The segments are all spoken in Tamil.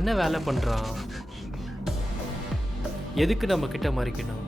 என்ன வேலை பண்ணுறான்? எதுக்கு நம்ம கிட்ட மறைக்கணும்?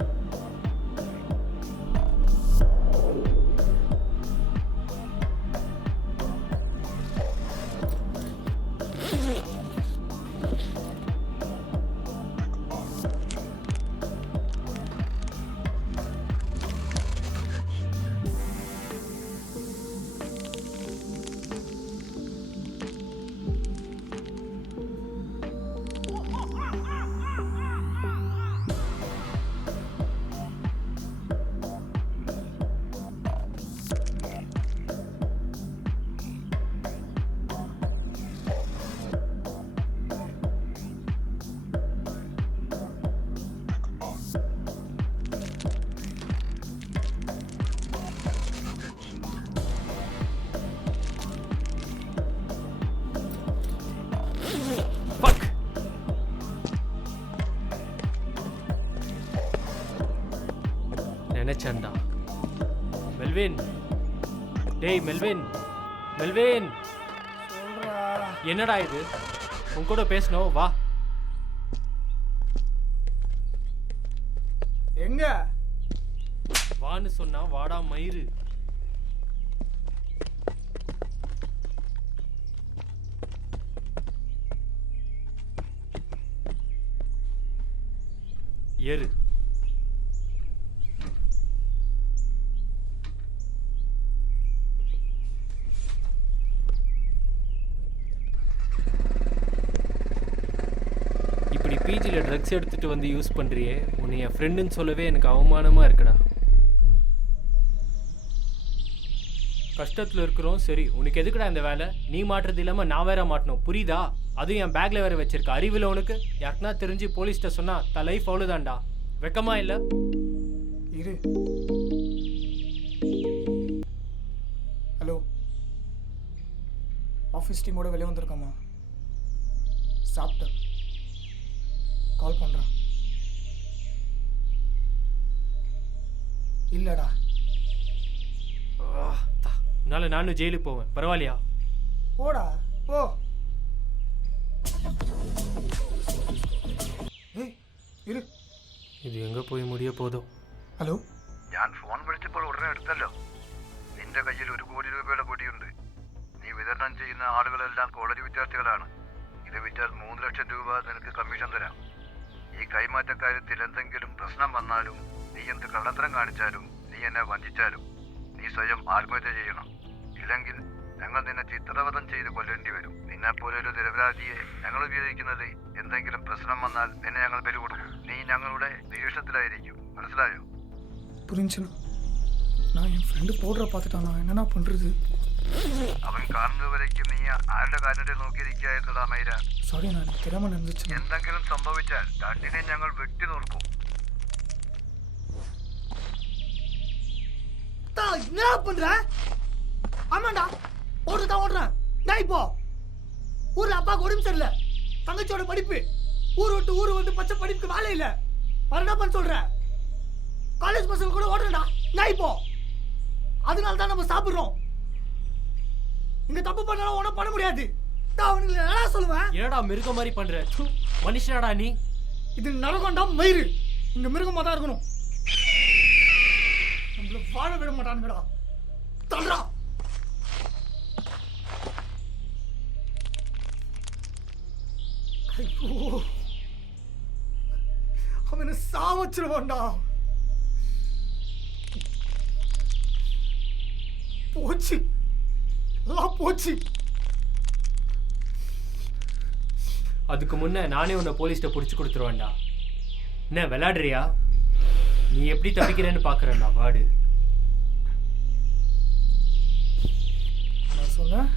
நினைச்சேன்டா. மெல்வின், டேய் மெல்வின், மெல்வின், என்னடா இது? உன் கூட பேசணும், வா. எங்க வான்னு சொன்னா வாடா மயிறு. ஏறு. இப்படி பிஜியில் ட்ரக்ஸ் எடுத்துட்டு வந்து யூஸ் பண்ணுறியே, உன்னை என் ஃப்ரெண்டுன்னு சொல்லவே எனக்கு அவமானமாக இருக்குடா. கஷ்டத்தில் இருக்கிறோம், சரி. உனக்கு எதுக்குடா இந்த வேலை? நீ மாட்டுறது இல்லாமல் நான் வேற மாட்டணும், புரியுதா? அதுவும் என் பேக்கில் வேற வச்சிருக்க. அறிவில் உனக்கு? யாருக்குன்னா தெரிஞ்சு போலீஸ்கிட்ட சொன்னா த லைஃப் அவ்வளோதான்டா. வெக்கமா இல்லை? இரு. ஹலோ, ஆஃபீஸ் டீமோட வெளியே வந்திருக்காமா? சாப்பிட்டேன், கால் பண்ணுறேன். இல்லைடா. அதனால நானும் ஜெயிலுக்கு போவேன், பரவாயில்லையா? போடா போ. ഏയ് ഇരു. ഇത് എങ്ങ പോയി മുടിയ പോതോ? ഹലോ, ഞാൻ ഫോൺ വിളിച്ചപ്പോൾ ഉടനെ എടുത്തല്ലോ. നിന്റെ കയ്യിൽ 1 കോടി രൂപയുടെ പൊടിയുണ്ട്. നീ വിതരണം ചെയ്യുന്ന ആളുകളെല്ലാം കോളേജ് വിദ്യാർത്ഥികളാണ്. ഇത് വിറ്റാൽ 3 ലക്ഷം രൂപ നിനക്ക് കമ്മീഷൻ തരാം. ഈ കൈമാറ്റ കാര്യത്തിൽ എന്തെങ്കിലും പ്രശ്നം വന്നാലും നീ എന്ത് കള്ളത്തരം കാണിച്ചാലും നീ എന്നെ വഞ്ചിച്ചാലും നീ സ്വയം ആത്മഹത്യ ചെയ്യണം. ഇല്ലെങ്കിൽ ഞങ്ങൾ നിന്നെ ചിത്രവധം ചെയ്ത് കൊല്ലേണ്ടി വരും. നിന്നെപ്പോലെ ഒരു നിരപരാധിയെ ഞങ്ങൾ ഉപയോഗിക്കുന്നത് എന്തെങ്കിലും പ്രശ്നം വന്നാൽ നിന്നെ ഞങ്ങൾ ബലി കൊടുക്കും. നീ ഞങ്ങളുടെ നിരീക്ഷണത്തിലായിരിക്കും, മനസ്സിലായോ? புரிஞ்சுண்ணா. நான் என் ஃப்ரெண்டு பவுடரை பார்த்துட்டான், நான் என்னண்ணா பண்ணுறது? അവൻ കാണുന്നതുവരേക്കും നീ ആരുടെ കാര്യത്തിൽ നോക്കിയിരിക്കുകയായിരുന്നടാ മൈര. சாரி, நான் எனக்கு தெரியாமல் நடந்துச்சு. എന്തെങ്കിലും സംഭവിച്ചാൽ രണ്ടിനെ ഞങ്ങൾ വെട്ടി നോക്കും. என்ன பண்ற? ஆமாண்டா, ஓடுறது தான் ஓடுறேன். நான் இப்போ ஊர்ல அப்பாவுக்கு உடம்பு சரியில்லை, தங்கச்சியோட படிப்பு, ஊர் விட்டு ஊர் வந்து பச்சை படிப்புக்கு வேலை இல்லை. என்ன பண்ண சொல்ற? காலேஜ் பசங்க கூட ஓடுறேன்டா. நான் இப்போ அதனால தான் நம்ம சாப்பிடுறோம். இங்க தப்பு பண்ணாலும் ஒன்றும் பண்ண முடியாது. அவனுக்கு என்ன சொல்லுவேன்? என்னடா மிருகம் மாதிரி பண்ற? மனுஷனாடா நீ? இது நரகம்டா மயிறு. இங்க மிருகமா தான் இருக்கணும். நம்மள வாழ விட மாட்டானுங்கடா. தள்ளுடா. ஐயோ, அவனை சாவச்சிருவான்டா. போச்சு, எல்லாம் போச்சு. அதுக்கு முன்ன நானே உன்னை போலீஸ்ட்ட பிடிச்சி கொடுத்துருவேன்டா. என்ன விளையாடுறியா? நீ எப்படி தப்பிக்கிறேன்னு பார்க்குறேன்டா, வாடு. நான் சொன்னேன்.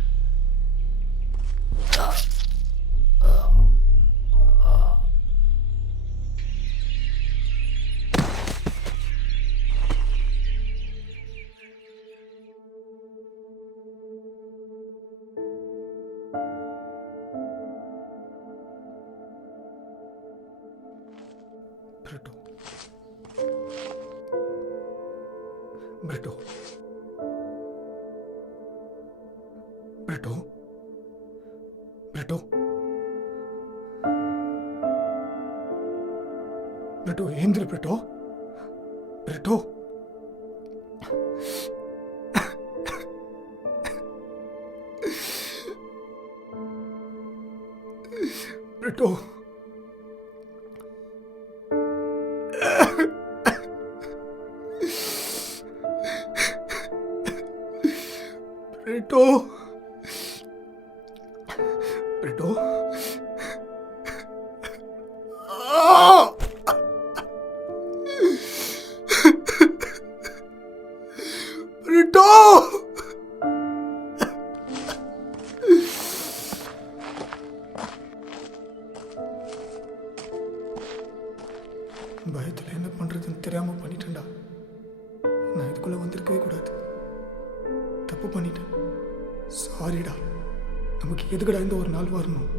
Brito. Brito. Brito. Brito. Britto ஏந்திரு Britto. Britto Britto Britto Britto Britto பயத்தில் என்ன பண்றதுன்னு தெரியாம பண்ணிட்டேன்டா. நான் இதுக்குள்ள வந்திருக்கவே கூடாது. தப்பு பண்ணிட்டேன். சாரிடா. நமக்கு எதுக்கடா இந்த ஒரு நாள் வரணும்?